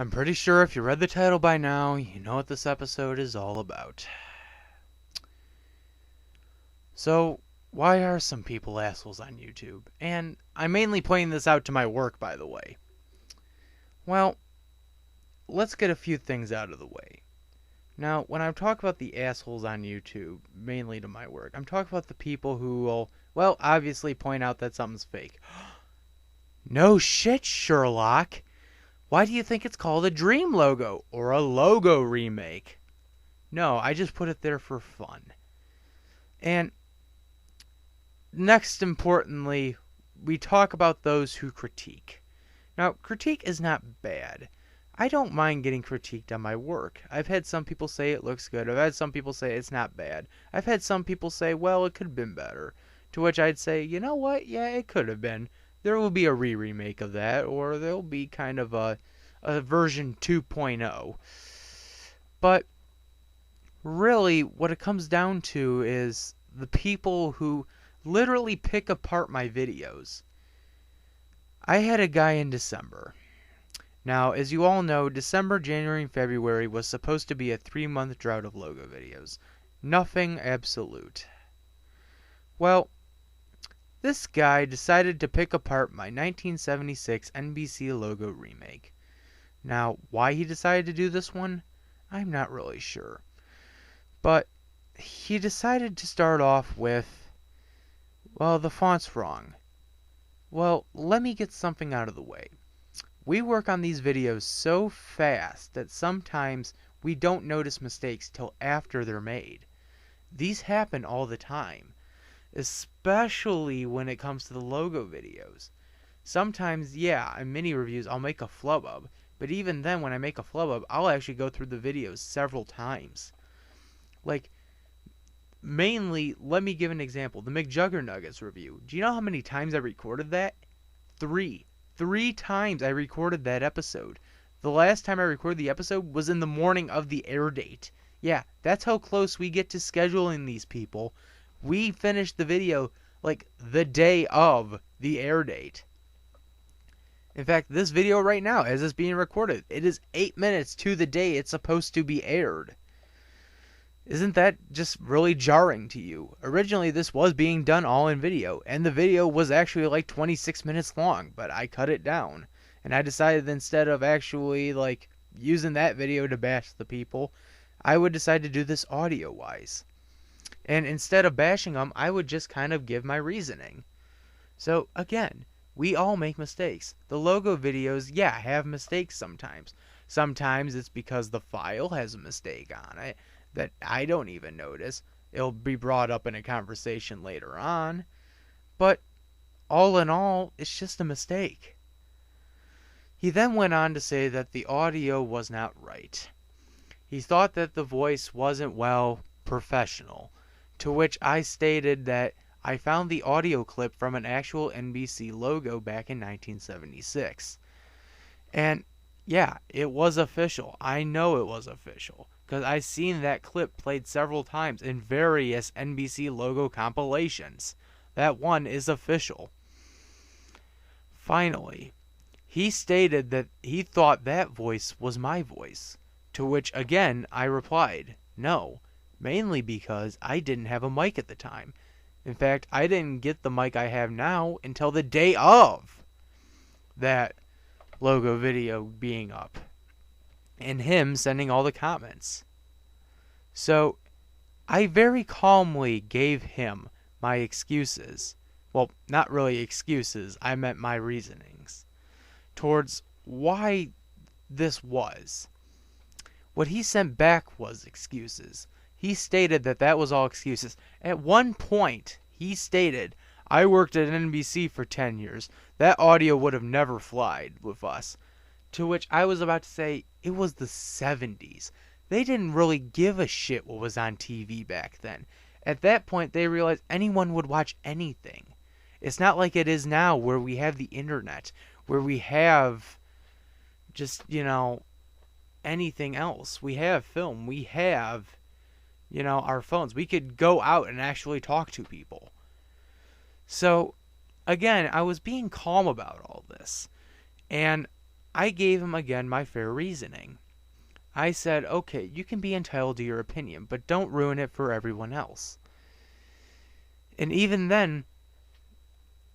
I'm pretty sure if you read the title by now, you know what this episode is all about. So, why are some people assholes on YouTube? And I'm mainly pointing this out to my work, by the way. Well, let's get a few things out of the way. Now, when I talk about the assholes on YouTube, mainly to my work, I'm talking about the people who will, well, obviously point out that something's fake. No shit, Sherlock! Why do you think it's called a dream logo or a logo remake? No, I just put it there for fun. And next, importantly, we talk about those who critique. Now, critique is not bad. I don't mind getting critiqued on my work. I've had some people say it looks good. I've had some people say it's not bad. I've had some people say, well, it could have been better. To which I'd say, you know what? Yeah, it could have been. There will be a remake of that, or there'll be kind of a version 2.0. But really, what it comes down to is the people who literally pick apart my videos. I had a guy in December. Now, as you all know, December, January, and February was supposed to be a 3-month drought of logo videos. Nothing absolute. Well, this guy decided to pick apart my 1976 NBC logo remake. Now, why he decided to do this one, I'm not really sure. But he decided to start off with, well, the font's wrong. Well, let me get something out of the way. We work on these videos so fast that sometimes we don't notice mistakes till after they're made. These happen all the time, especially when it comes to the logo videos. Sometimes, yeah, in mini reviews I'll make a flub up, but even then when I make a flub up, I'll actually go through the videos several times. Like, mainly, let me give an example. The McJuggernuggets review. Do you know how many times I recorded that? 3. 3 times I recorded that episode. The last time I recorded the episode was in the morning of the air date. Yeah, that's how close we get to scheduling these people. We finished the video like the day of the air date. In fact, this video right now, as it's being recorded, it is 8 minutes to the day it's supposed to be aired. Isn't that just really jarring to you? Originally, this was being done all in video, and the video was actually like 26 minutes long, but I cut it down. And I decided that instead of actually like using that video to bash the people, I would decide to do this audio-wise. And instead of bashing them, I would just kind of give my reasoning. So, again, we all make mistakes. The logo videos, yeah, have mistakes sometimes. Sometimes it's because the file has a mistake on it that I don't even notice. It'll be brought up in a conversation later on. But all in all, it's just a mistake. He then went on to say that the audio was not right. He thought that the voice wasn't, well, professional. To which I stated that I found the audio clip from an actual NBC logo back in 1976. And yeah, it was official. I know it was official, because I've seen that clip played several times in various NBC logo compilations. That one is official. Finally, he stated that he thought that voice was my voice. To which, again, I replied, no, mainly because I didn't have a mic at the time. In fact, I didn't get the mic I have now until the day of that logo video being up, and him sending all the comments. So, I very calmly gave him my excuses. Well, not really excuses, I meant my reasonings towards why this was. What he sent back was excuses. He stated that that was all excuses. At one point, he stated, I worked at NBC for 10 years. That audio would have never flied with us. To which I was about to say, it was the 70s. They didn't really give a shit what was on TV back then. At that point, they realized anyone would watch anything. It's not like it is now where we have the internet, where we have just, anything else. We have film. We have, our phones. We could go out and actually talk to people. So, again, I was being calm about all this. And I gave him again my fair reasoning. I said, okay, you can be entitled to your opinion, but don't ruin it for everyone else. And even then,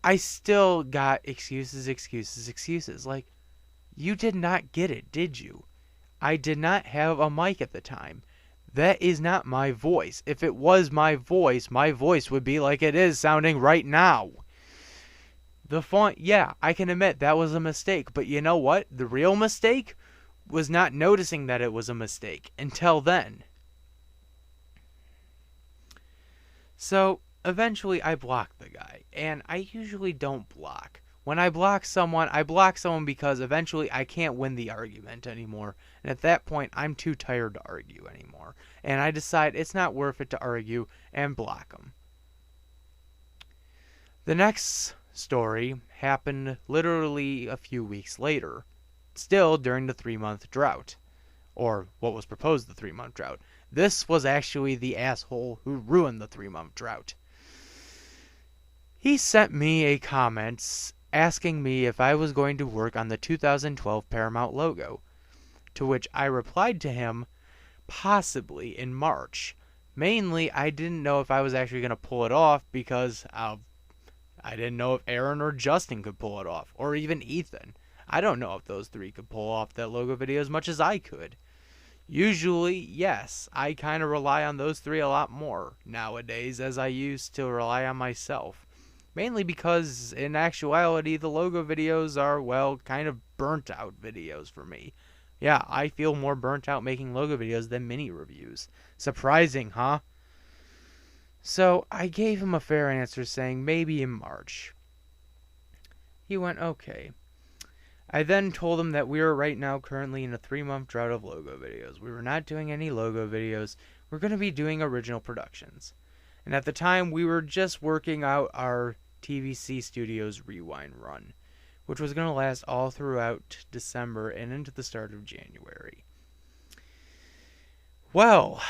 I still got excuses. Like, you did not get it, did you? I did not have a mic at the time. That is not my voice. If it was my voice would be like it is sounding right now. The font, yeah, I can admit that was a mistake, but you know what? The real mistake was not noticing that it was a mistake until then. So, eventually I blocked the guy, and I usually don't block. When I block someone because eventually I can't win the argument anymore, and at that point I'm too tired to argue anymore, and I decide it's not worth it to argue and block them. The next story happened literally a few weeks later, still during the 3-month drought, or what was proposed the 3-month drought. This was actually the asshole who ruined the 3-month drought. He sent me a comment asking me if I was going to work on the 2012 Paramount logo, to which I replied to him, possibly in March. Mainly, I didn't know if I was actually going to pull it off because I didn't know if Aaron or Justin could pull it off, or even Ethan. I don't know if those three could pull off that logo video as much as I could. Usually, yes, I kind of rely on those three a lot more nowadays as I used to rely on myself. Mainly because, in actuality, the logo videos are, well, kind of burnt out videos for me. Yeah, I feel more burnt out making logo videos than mini reviews. Surprising, huh? So, I gave him a fair answer saying maybe in March. He went, okay. I then told him that we were right now currently in a 3-month drought of logo videos. We were not doing any logo videos. We're going to be doing original productions. And at the time, we were just working out our TVC Studios Rewind run, which was going to last all throughout December and into the start of January. Well,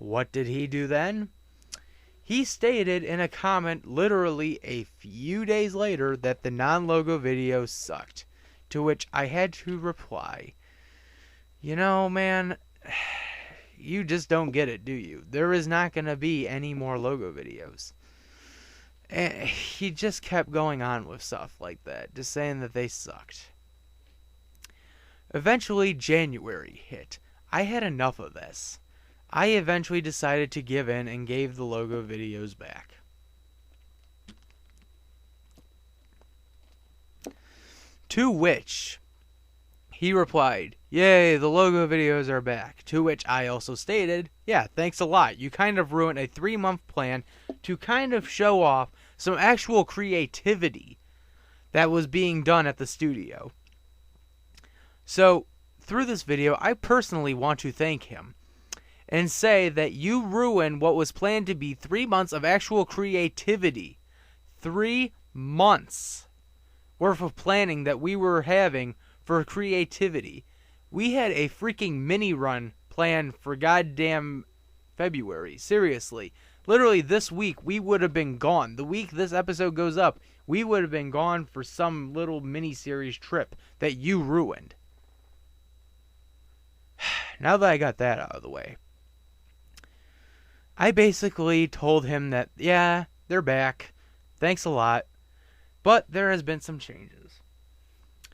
what did he do then? He stated in a comment literally a few days later that the non-logo videos sucked, to which I had to reply, you know, man, you just don't get it, do you? There is not going to be any more logo videos. And he just kept going on with stuff like that, just saying that they sucked. Eventually, January hit. I had enough of this. I eventually decided to give in and gave the logo videos back. To which he replied, yay, the logo videos are back. To which I also stated, yeah, thanks a lot. You kind of ruined a 3-month plan to kind of show off some actual creativity that was being done at the studio. So, through this video, I personally want to thank him and say that you ruined what was planned to be 3 months of actual creativity. 3 months worth of planning that we were having for creativity. We had a freaking mini run planned for goddamn February. Seriously. Literally this week we would have been gone. The week this episode goes up, we would have been gone for some little mini-series trip that you ruined. Now that I got that out of the way, I basically told him that, yeah, they're back. Thanks a lot. But there has been some changes.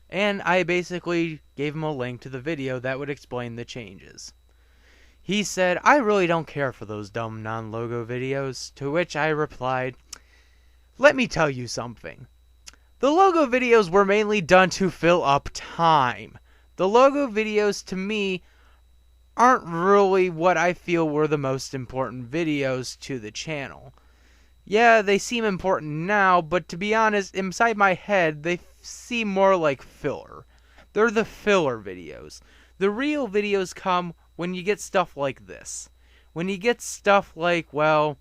And I basically gave him a link to the video that would explain the changes. He said, I really don't care for those dumb non-logo videos, to which I replied, let me tell you something. The logo videos were mainly done to fill up time. The logo videos, to me, aren't really what I feel were the most important videos to the channel. Yeah, they seem important now, but to be honest, inside my head, they seem more like filler. They're the filler videos. The real videos come when you get stuff like this. When you get stuff like, well,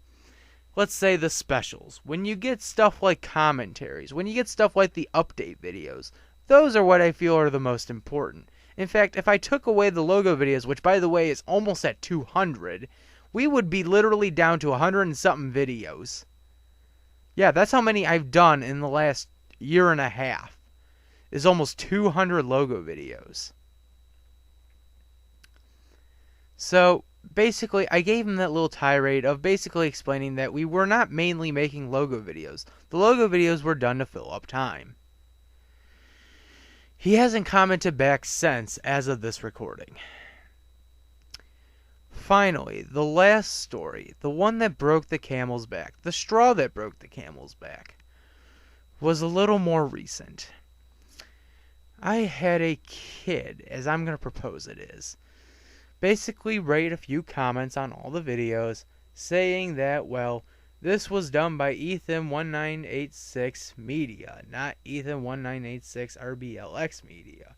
let's say the specials. When you get stuff like commentaries. When you get stuff like the update videos. Those are what I feel are the most important. In fact, if I took away the logo videos, which by the way is almost at 200, we would be literally down to 100 and something videos. Yeah, that's how many I've done in the last year and a half. is almost 200 logo videos. So basically, I gave him that little tirade of basically explaining that we were not mainly making logo videos. The logo videos were done to fill up time. He hasn't commented back since, as of this recording. Finally, the last story, the one that broke the camel's back, the straw that broke the camel's back, was a little more recent. I had a kid, as I'm going to propose it is, basically write a few comments on all the videos saying that, well, this was done by Ethan1986 Media, not Ethan1986 RBLX Media.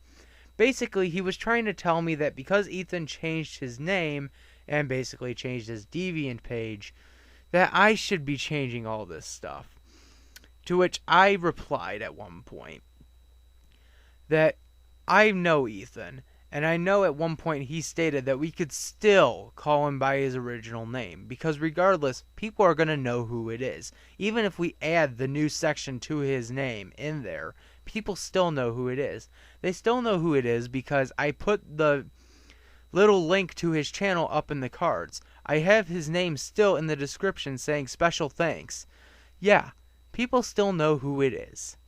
Basically, he was trying to tell me that because Ethan changed his name and basically changed his Deviant page, that I should be changing all this stuff. To which I replied at one point that I know Ethan, and I know at one point he stated that we could still call him by his original name, because regardless, people are going to know who it is. Even if we add the new section to his name in there, people still know who it is. They still know who it is because I put the little link to his channel up in the cards. I have his name still in the description saying special thanks. Yeah, people still know who it is.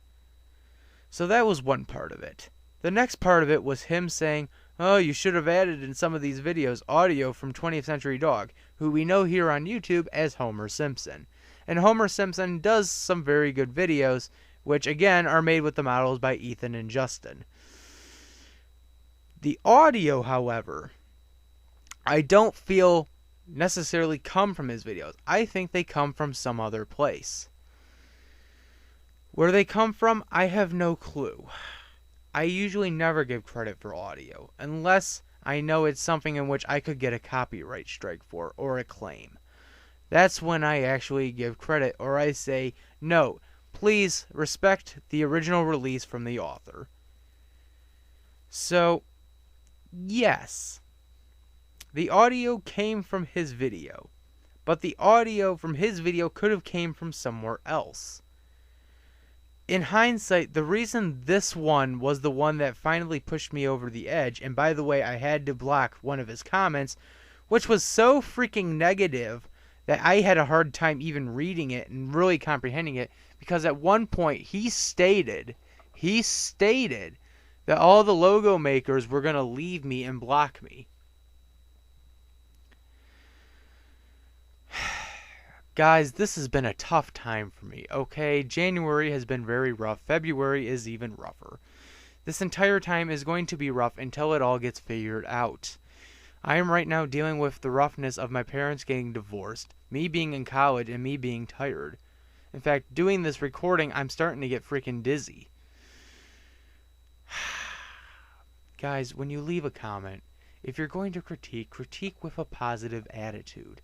So that was one part of it. The next part of it was him saying, oh, you should have added in some of these videos audio from 20th Century Dog, who we know here on YouTube as Homer Simpson. And Homer Simpson does some very good videos, which again are made with the models by Ethan and Justin. The audio, however, I don't feel necessarily come from his videos. I think they come from some other place. Where they come from, I have no clue. I usually never give credit for audio, unless I know it's something in which I could get a copyright strike for, or a claim. That's when I actually give credit, or I say, no, please respect the original release from the author. So, yes, the audio came from his video, but the audio from his video could have came from somewhere else. In hindsight, the reason this one was the one that finally pushed me over the edge, and by the way, I had to block one of his comments, which was so freaking negative that I had a hard time even reading it and really comprehending it, because at one point he stated that all the logo makers were going to leave me and block me. Guys, this has been a tough time for me, okay? January has been very rough. February is even rougher. This entire time is going to be rough until it all gets figured out. I am right now dealing with the roughness of my parents getting divorced, me being in college, and me being tired. In fact, doing this recording, I'm starting to get freaking dizzy. Guys, when you leave a comment, if you're going to critique with a positive attitude.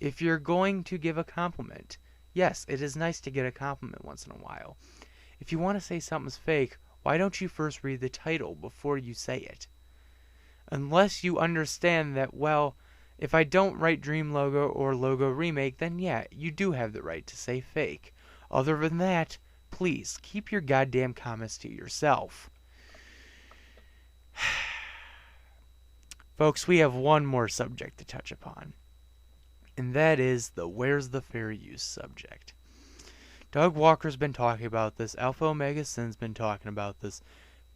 If you're going to give a compliment, yes, it is nice to get a compliment once in a while. If you want to say something's fake, why don't you first read the title before you say it? Unless you understand that, well, if I don't write Dream Logo or Logo Remake, then yeah, you do have the right to say fake. Other than that, please, keep your goddamn comments to yourself. Folks, we have one more subject to touch upon. And that is the where's the fair use subject. Doug Walker's been talking about this. Alpha Omega Sin's been talking about this.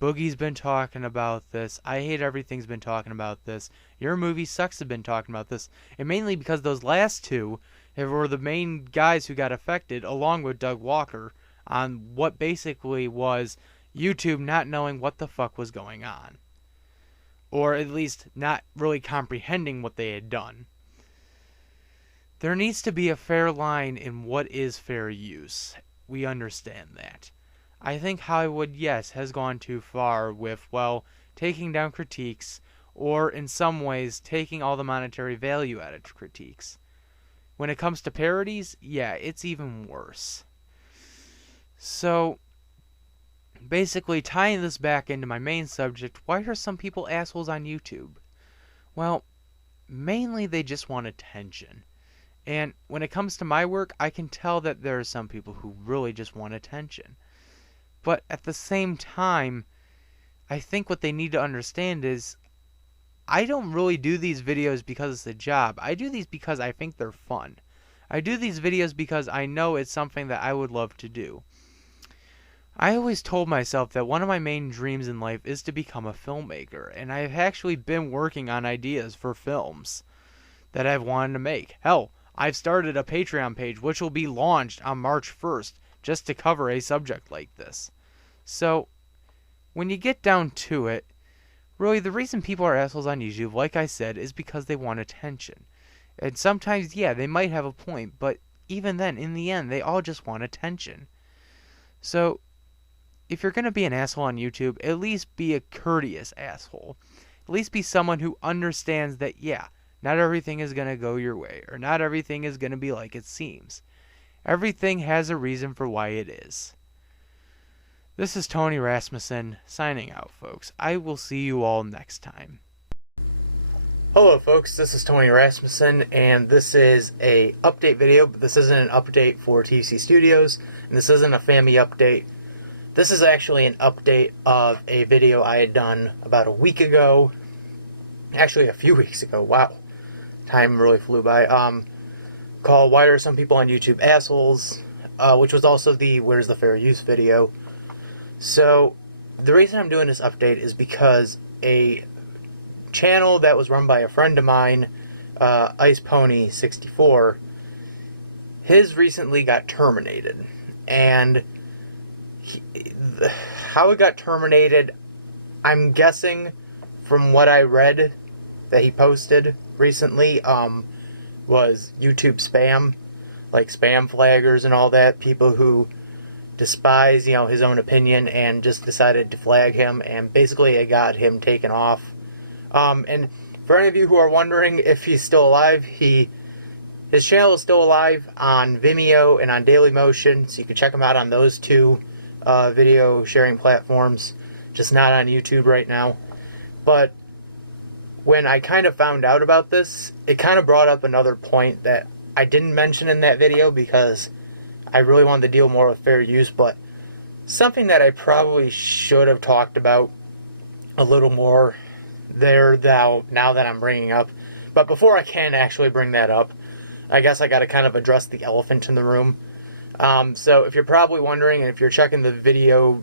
Boogie's been talking about this. I Hate Everything's been talking about this. Your Movie Sucks have been talking about this. And mainly because those last two were the main guys who got affected, along with Doug Walker, on what basically was YouTube not knowing what the fuck was going on. Or at least not really comprehending what they had done. There needs to be a fair line in what is fair use. We understand that. I think Hollywood, yes, has gone too far with, well, taking down critiques, or in some ways, taking all the monetary value out of critiques. When it comes to parodies, yeah, it's even worse. So, basically, tying this back into my main subject, why are some people assholes on YouTube? Well, mainly they just want attention. And when it comes to my work, I can tell that there are some people who really just want attention. But at the same time, I think what they need to understand is I don't really do these videos because it's a job. I do these because I think they're fun. I do these videos because I know it's something that I would love to do. I always told myself that one of my main dreams in life is to become a filmmaker, and I've actually been working on ideas for films that I've wanted to make. Hell, I've started a Patreon page which will be launched on March 1st just to cover a subject like this. So, when you get down to it, really the reason people are assholes on YouTube, like I said, is because they want attention. And sometimes, yeah, they might have a point, but even then, in the end, they all just want attention. So, if you're going to be an asshole on YouTube, at least be a courteous asshole. At least be someone who understands that, yeah, not everything is going to go your way, or not everything is going to be like it seems. Everything has a reason for why it is. This is Tony Rasmussen, signing out, folks. I will see you all next time. Hello, folks. This is Tony Rasmussen, and this is a update video, but this isn't an update for TC Studios, and this isn't a family update. This is actually an update of a video I had done about a week ago. Actually, a few weeks ago. Wow. Time really flew by. Called Why Are Some People on YouTube Assholes? Which was also the Where's the Fair Use video. So, the reason I'm doing this update is because a channel that was run by a friend of mine, IcePony64, his recently got terminated. And how it got terminated, I'm guessing from what I read that he posted recently, was YouTube spam, like spam flaggers and all that, people who despise, his own opinion and just decided to flag him, and basically it got him taken off. And for any of you who are wondering if he's still alive, his channel is still alive on Vimeo and on Dailymotion, so you can check him out on those two video sharing platforms, just not on YouTube right now. But when I kind of found out about this, it kind of brought up another point that I didn't mention in that video because I really wanted to deal more with fair use, but something that I probably should have talked about a little more there now that I'm bringing up. But before I can actually bring that up, I guess I got to kind of address the elephant in the room. So if you're probably wondering, and if you're checking the video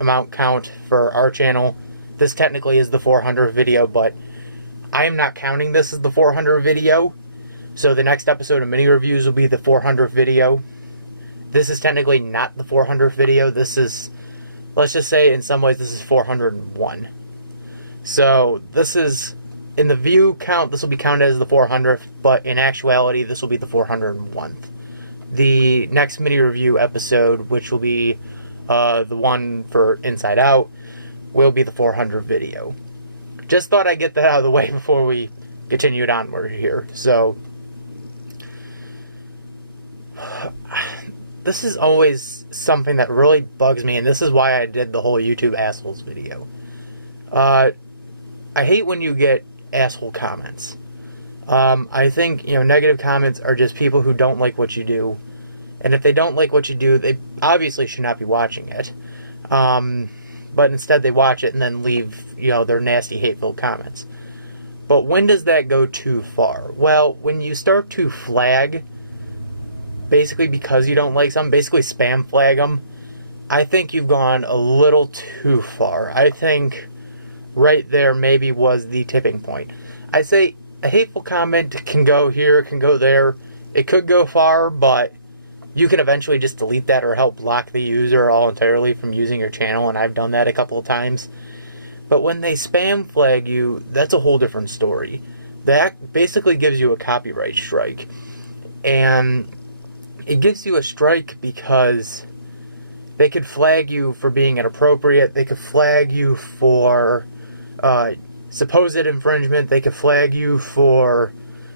amount count for our channel, this technically is the 400th video, but I am not counting this as the 400th video. So the next episode of mini reviews will be the 400th video. This is technically not the 400th video. This is, let's just say in some ways this is 401. So this is, in the view count, this will be counted as the 400th, but in actuality this will be the 401th. The next mini review episode, which will be the one for Inside Out, will be the 400th video. Just thought I'd get that out of the way before we continued onward here. So, this is always something that really bugs me, and this is why I did the whole YouTube assholes video. I hate when you get asshole comments. I think, negative comments are just people who don't like what you do. And if they don't like what you do, they obviously should not be watching it. But instead they watch it and then leave, their nasty, hateful comments. But when does that go too far? Well, when you start to flag, basically because you don't like something, basically spam flag them, I think you've gone a little too far. I think right there maybe was the tipping point. I say a hateful comment can go here, can go there. It could go far, but you can eventually just delete that or help block the user all entirely from using your channel, and I've done that a couple of times. But when they spam flag you, that's a whole different story. That basically gives you a copyright strike. And it gives you a strike because they could flag you for being inappropriate, they could flag you for supposed infringement, they could flag you for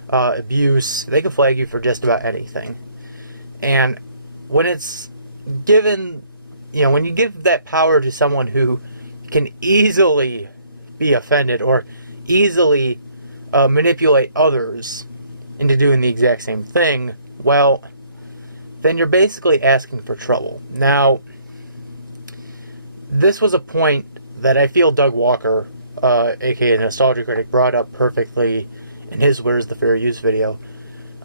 abuse, they could flag you for just about anything. And when it's given, when you give that power to someone who can easily be offended or easily manipulate others into doing the exact same thing, well, then you're basically asking for trouble. Now, this was a point that I feel Doug Walker, aka Nostalgia Critic, brought up perfectly in his Where's the Fair Use video.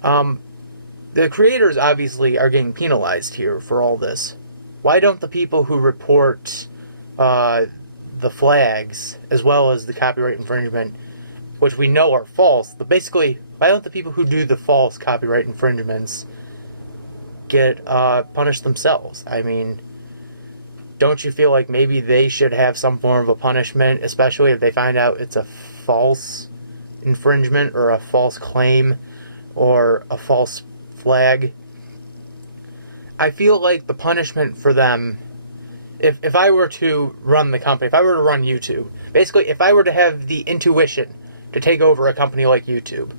The creators obviously are getting penalized here for all this. Why don't the people who report the flags, as well as the copyright infringement, which we know are false, but basically, why don't the people who do the false copyright infringements get punished themselves? I mean, don't you feel like maybe they should have some form of a punishment, especially if they find out it's a false infringement or a false claim or a false flag? I feel like the punishment for them, if I were to run the company, if I were to run YouTube, basically if I were to have the intuition to take over a company like YouTube,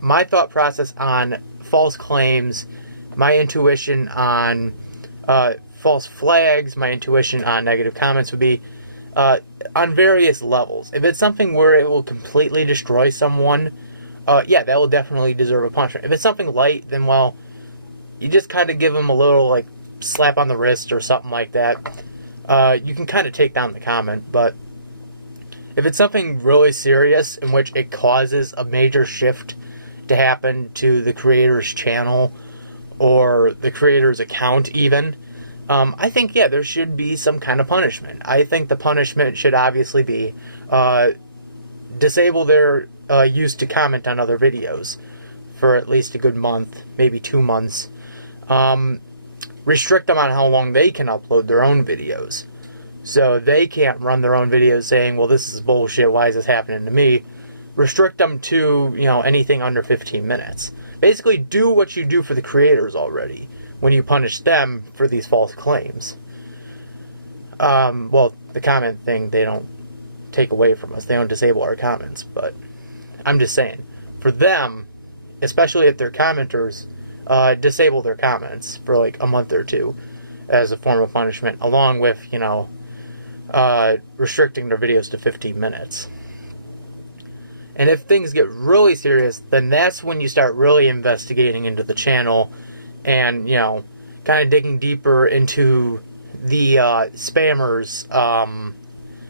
my thought process on false claims, my intuition on false flags, my intuition on negative comments would be on various levels. If it's something where it will completely destroy someone, yeah, that will definitely deserve a punishment. If it's something light, then, well, you just kind of give them a little, like, slap on the wrist or something like that. You can kind of take down the comment, but if it's something really serious in which it causes a major shift to happen to the creator's channel or the creator's account even, I think, yeah, there should be some kind of punishment. I think the punishment should obviously be disable their use to comment on other videos for at least a good month, maybe 2 months. Restrict them on how long they can upload their own videos. So they can't run their own videos saying, well, this is bullshit, why is this happening to me? Restrict them to, anything under 15 minutes. Basically, do what you do for the creators already when you punish them for these false claims. Well, the comment thing, they don't take away from us. They don't disable our comments, but I'm just saying, for them, especially if they're commenters, disable their comments for like a month or two as a form of punishment, along with, restricting their videos to 15 minutes. And if things get really serious, then that's when you start really investigating into the channel and, kind of digging deeper into the spammer's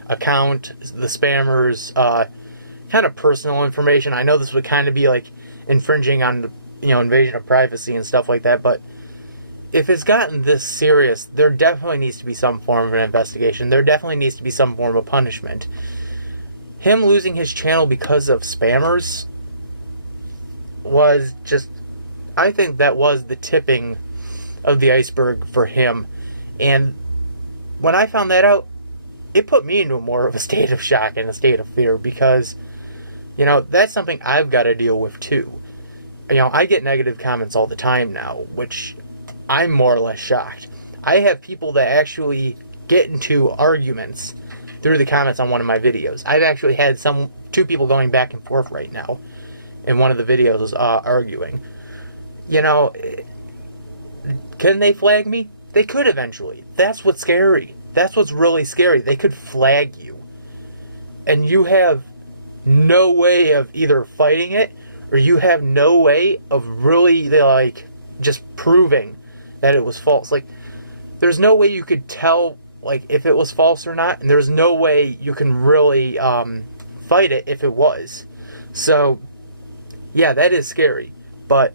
account, the spammer's kind of personal information. I know this would kind of be like infringing on the, invasion of privacy and stuff like that, but if it's gotten this serious, there definitely needs to be some form of an investigation. There definitely needs to be some form of punishment. Him losing his channel because of spammers was just, I think that was the tipping of the iceberg for him. And when I found that out, it put me into more of a state of shock and a state of fear because, that's something I've got to deal with too. I get negative comments all the time now, which I'm more or less shocked. I have people that actually get into arguments through the comments on one of my videos. I've actually had two people going back and forth right now in one of the videos arguing. Can they flag me? They could eventually. That's what's scary. That's what's really scary. They could flag you. And you have no way of either fighting it, or you have no way of really, just proving that it was false. There's no way you could tell, if it was false or not, and there's no way you can really fight it if it was. So, yeah, that is scary. But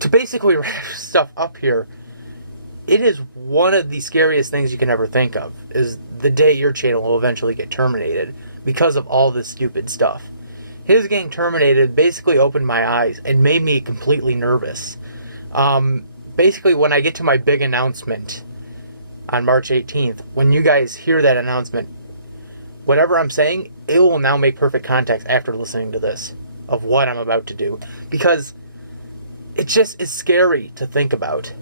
to basically wrap stuff up here, it is one of the scariest things you can ever think of, is the day your channel will eventually get terminated because of all this stupid stuff. His getting terminated basically opened my eyes and made me completely nervous. Basically, when I get to my big announcement on March 18th, when you guys hear that announcement, whatever I'm saying, it will now make perfect context after listening to this of what I'm about to do. Because it just is scary to think about.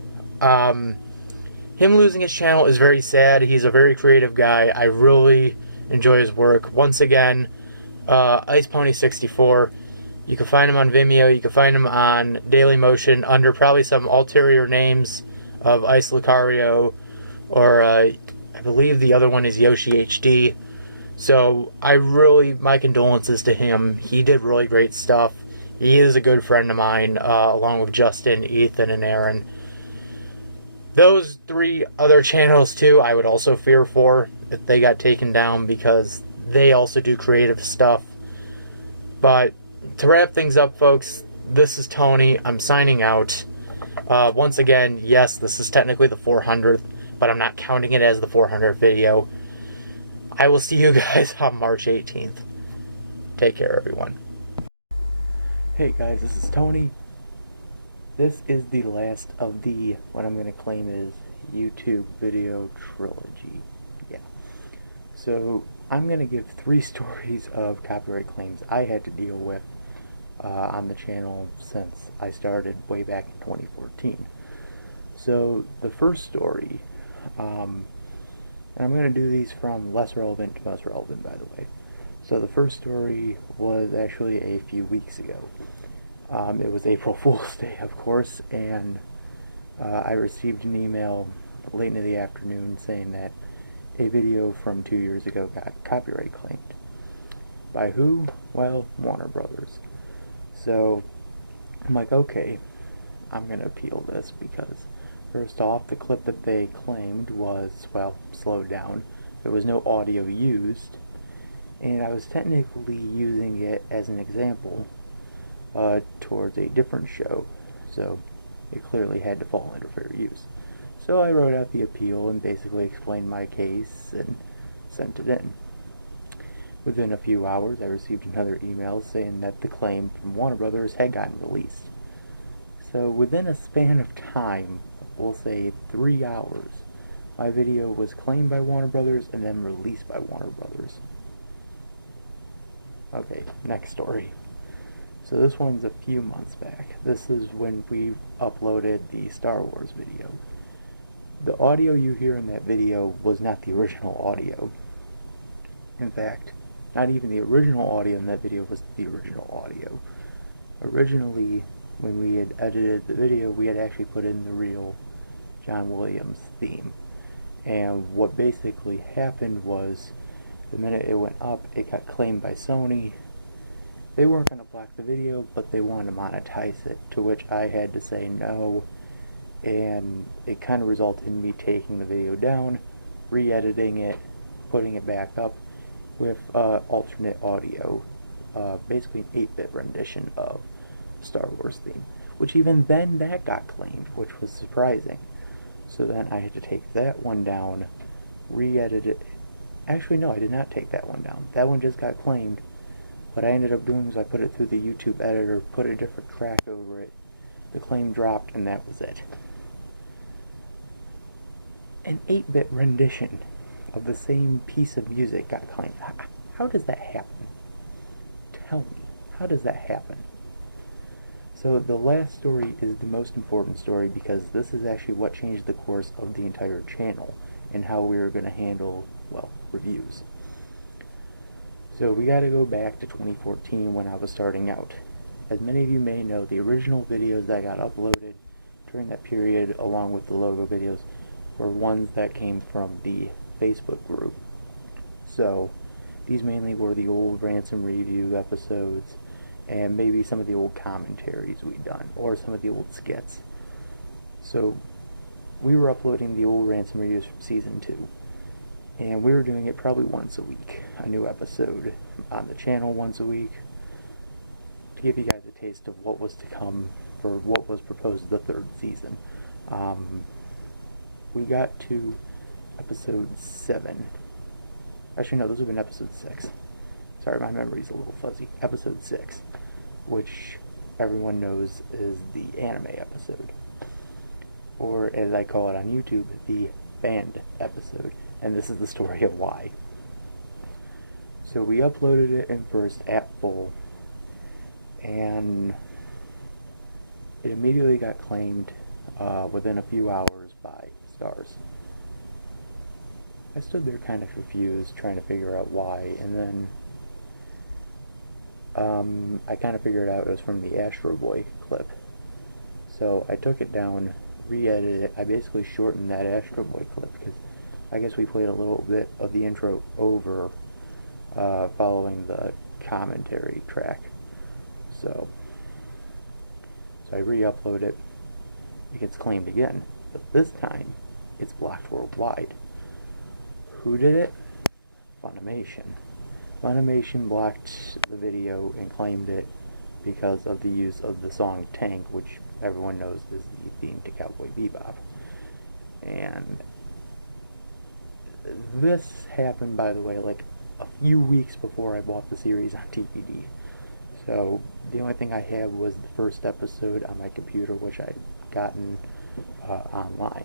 Him losing his channel is very sad. He's a very creative guy. I really enjoy his work. Once again, IcePony64. You can find him on Vimeo. You can find him on Dailymotion under probably some ulterior names of Ice Lucario, or I believe the other one is Yoshi HD. So my condolences to him. He did really great stuff. He is a good friend of mine, along with Justin, Ethan, and Aaron. Those 3 other channels too, I would also fear for if they got taken down, because they also do creative stuff. But to wrap things up, folks, this is Tony. I'm signing out. Once again, yes, this is technically the 400th, but I'm not counting it as the 400th video. I will see you guys on March 18th. Take care, everyone. Hey guys, this is Tony. This is the last of the, what I'm going to claim is YouTube video trilogy. Yeah. So, I'm going to give 3 stories of copyright claims I had to deal with on the channel since I started way back in 2014. So, the first story, and I'm going to do these from less relevant to most relevant, by the way. So the first story was actually a few weeks ago. It was April Fool's Day, of course, and I received an email late in the afternoon saying that a video from 2 years ago got copyright claimed. By who? Well, Warner Brothers. So I'm like, okay, I'm going to appeal this because, first off, the clip that they claimed was, well, slowed down. There was no audio used, and I was technically using it as an example towards a different show, so it clearly had to fall under fair use. So I wrote out the appeal and basically explained my case and sent it in. Within a few hours, I received another email saying that the claim from Warner Brothers had gotten released. So within a span of time, we'll say 3 hours, my video was claimed by Warner Brothers and then released by Warner Brothers. Okay, next story. So this one's a few months back. This is when we uploaded the Star Wars video. The audio you hear in that video was not the original audio. In fact, not even the original audio in that video was the original audio. Originally, when we had edited the video, we had actually put in the real John Williams theme. And what basically happened was, the minute it went up, it got claimed by Sony. They weren't going to block the video, but they wanted to monetize it, to which I had to say no, and it kind of resulted in me taking the video down, re-editing it, putting it back up with alternate audio, basically an 8-bit rendition of the Star Wars theme, which even then that got claimed, which was surprising. So then I had to take that one down, re-edit it. Actually, no, I did not take that one down. That one just got claimed. What I ended up doing is I put it through the YouTube editor, put a different track over it, the claim dropped, and that was it. An 8-bit rendition of the same piece of music got claimed. How does that happen? Tell me, how does that happen? So the last story is the most important story because this is actually what changed the course of the entire channel and how we were going to handle, well, reviews. So we got to go back to 2014 when I was starting out. As many of you may know, the original videos that got uploaded during that period, along with the logo videos, were ones that came from the Facebook group. So these mainly were the old Ransom review episodes and maybe some of the old commentaries we'd done, or some of the old skits. So we were uploading the old Ransom reviews from Season 2. And we were doing it probably once a week, a new episode on the channel once a week, to give you guys a taste of what was to come for what was proposed the 3rd season. We got to episode 7. Actually, no, those have been episode 6. Sorry, my memory's a little fuzzy. Episode 6, which everyone knows is the anime episode. Or, as I call it on YouTube, the band episode. And this is the story of why. So we uploaded it in first at full, and it immediately got claimed within a few hours by Stars. I stood there kind of confused, trying to figure out why, and then I kind of figured out it was from the Astro Boy clip. So I took it down, re-edited it. I basically shortened that Astro Boy clip because I guess we played a little bit of the intro over following the commentary track. So I re-upload it. It gets claimed again. but this time it's blocked worldwide. Who did it? Funimation. Funimation blocked the video and claimed it because of the use of the song Tank, which everyone knows is the theme to Cowboy Bebop. And this happened, by the way, like a few weeks before I bought the series on DVD. So the only thing I had was the first episode on my computer, which I'd gotten online.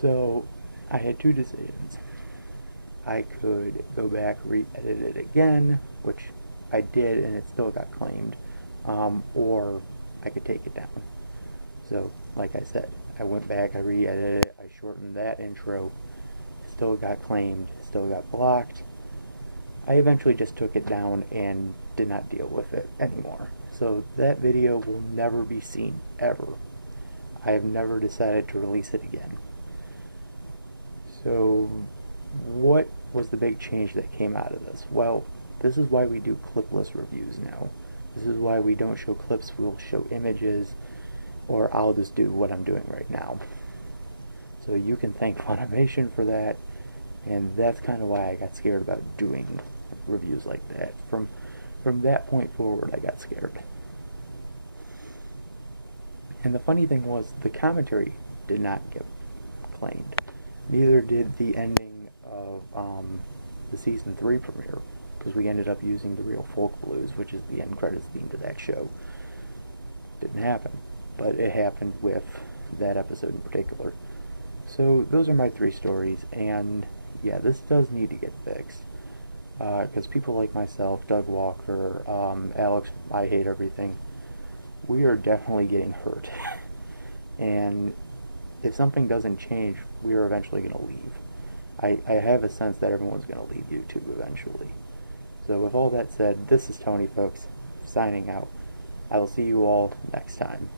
So I had two decisions. I could go back, re-edit it again, which I did, and it still got claimed, or I could take it down. So, like I said, I went back, I re-edited it, I shortened that intro, still got claimed, still got blocked. I eventually just took it down and did not deal with it anymore. So that video will never be seen, ever. I have never decided to release it again. So, what was the big change that came out of this? Well, this is why we do clipless reviews now. This is why we don't show clips, we'll show images, or I'll just do what I'm doing right now. So you can thank Funimation for that, and that's kind of why I got scared about doing reviews like that. From that point forward, I got scared. And the funny thing was, the commentary did not get claimed. Neither did the ending of the season 3 premiere, because we ended up using the Real Folk Blues, which is the end credits theme to that show. Didn't happen, but it happened with that episode in particular. So those are my 3 stories, and yeah, this does need to get fixed. Because people like myself, Doug Walker, Alex, I Hate Everything, we are definitely getting hurt. And if something doesn't change, we are eventually going to leave. I have a sense that everyone's going to leave YouTube eventually. So with all that said, this is Tony, folks, signing out. I will see you all next time.